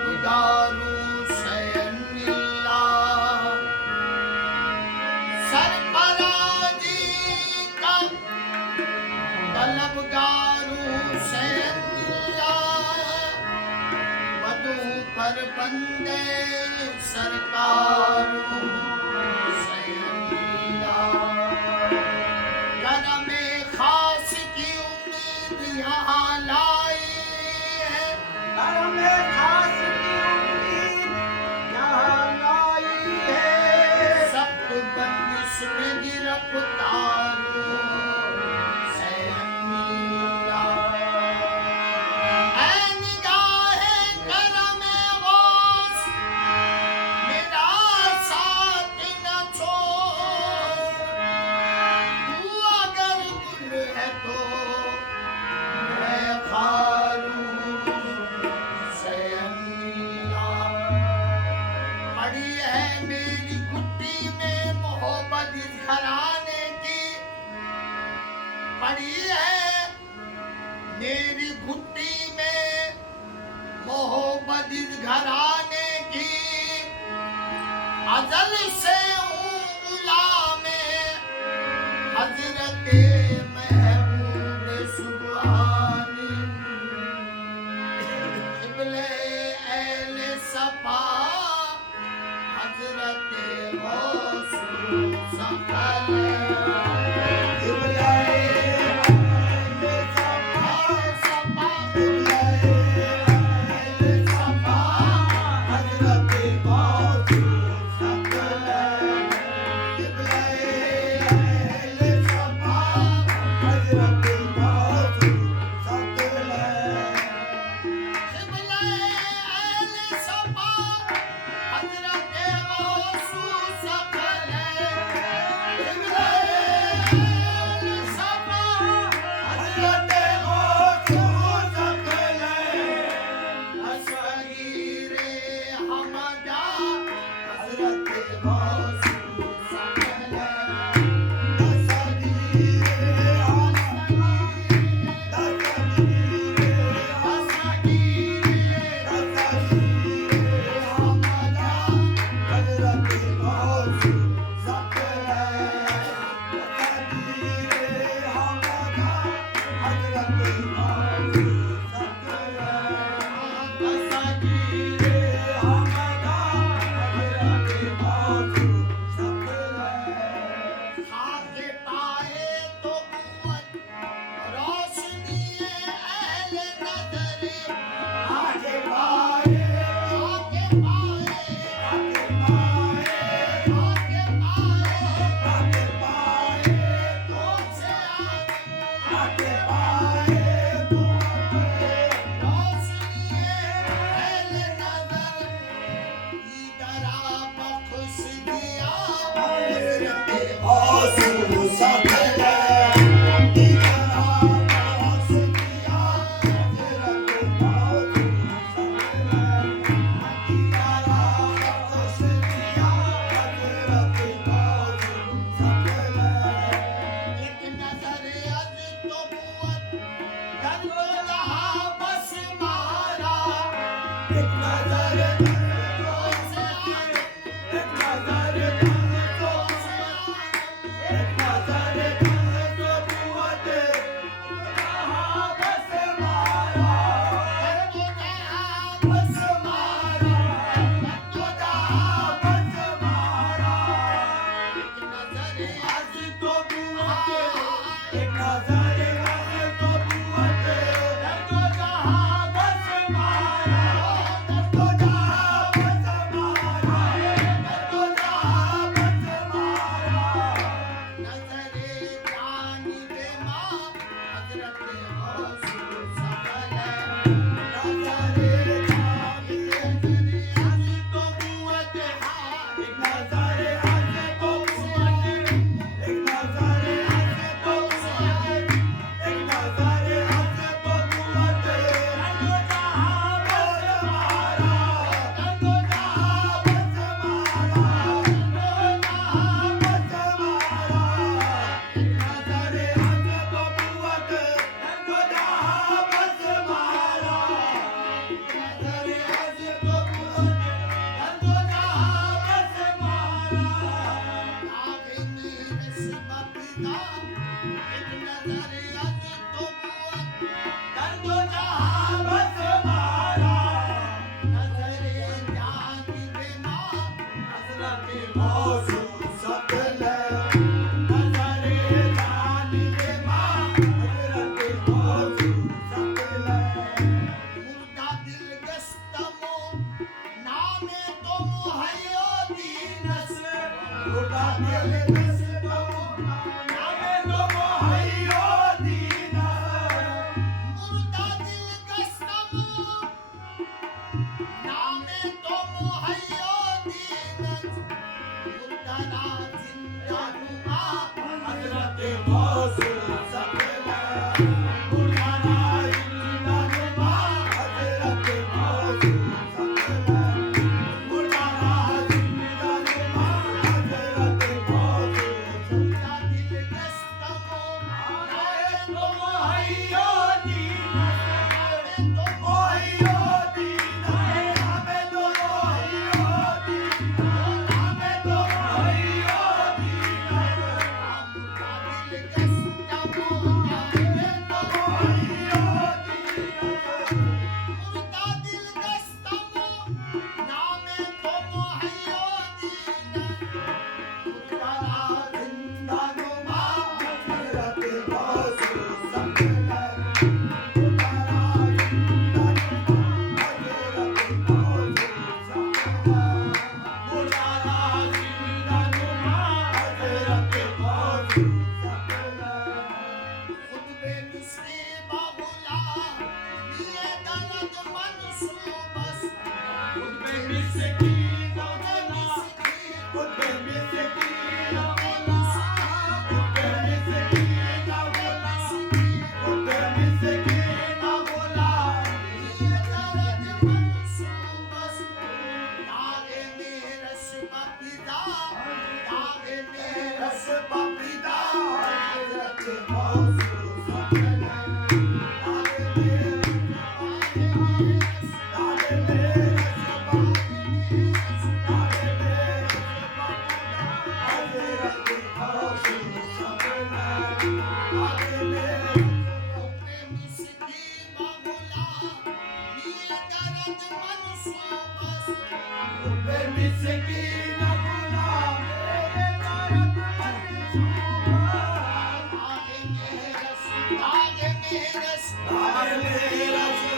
तलबगारू सैनिल्ला सरफराजी का तलबगारू सैनिल्ला बदू पर बंदे सरकारू सैनिल्ला करमे खास की उम्मीद यहाँ लाई है करमे खास की उम्मीद यहाँ लाई है सख्त बंदिश में गिरफ्तारू सैनिल्ला ऐ निगाहे करमे गौस मेरा साथ न छोड़ तू अगर गुल है तो मैं खारू सैनिल्ला पड़ी है मेरी कुट्टी में मोहब्बत इस घराने की पड़ी है मेरी घुट्टी में मोहब्बत इस घराने की अजल से हूँ गुलामे हजरते महबूब सुबहानी क़िबले अहले सफा हजरते गौस सकल क़िबले अहले सफा सफा क़िबले अहले सफा हजरते गौस सकल क़िबले अहले सफा हजरते गौस सकल क़िबले अहले सफा हजरते गौस सकल क़िबले अहले सफा हजरते गौस सकल असगीरे हमदा हजरते गौस सकल असगीरे खाके पाए तो कुव्वत रोशनी अहले नजर खाके पाए खाके पाए खाके पाए खाके पाए तो से खाके पाए तो रोशनी अहले नजर इधरा बख्श दिया हजरते गौस सकल इधरा बख्श दिया हजरते गौस सकल इधरा बख्श दिया हजरते गौस सकल एक नजर अज तो बुअत Yes.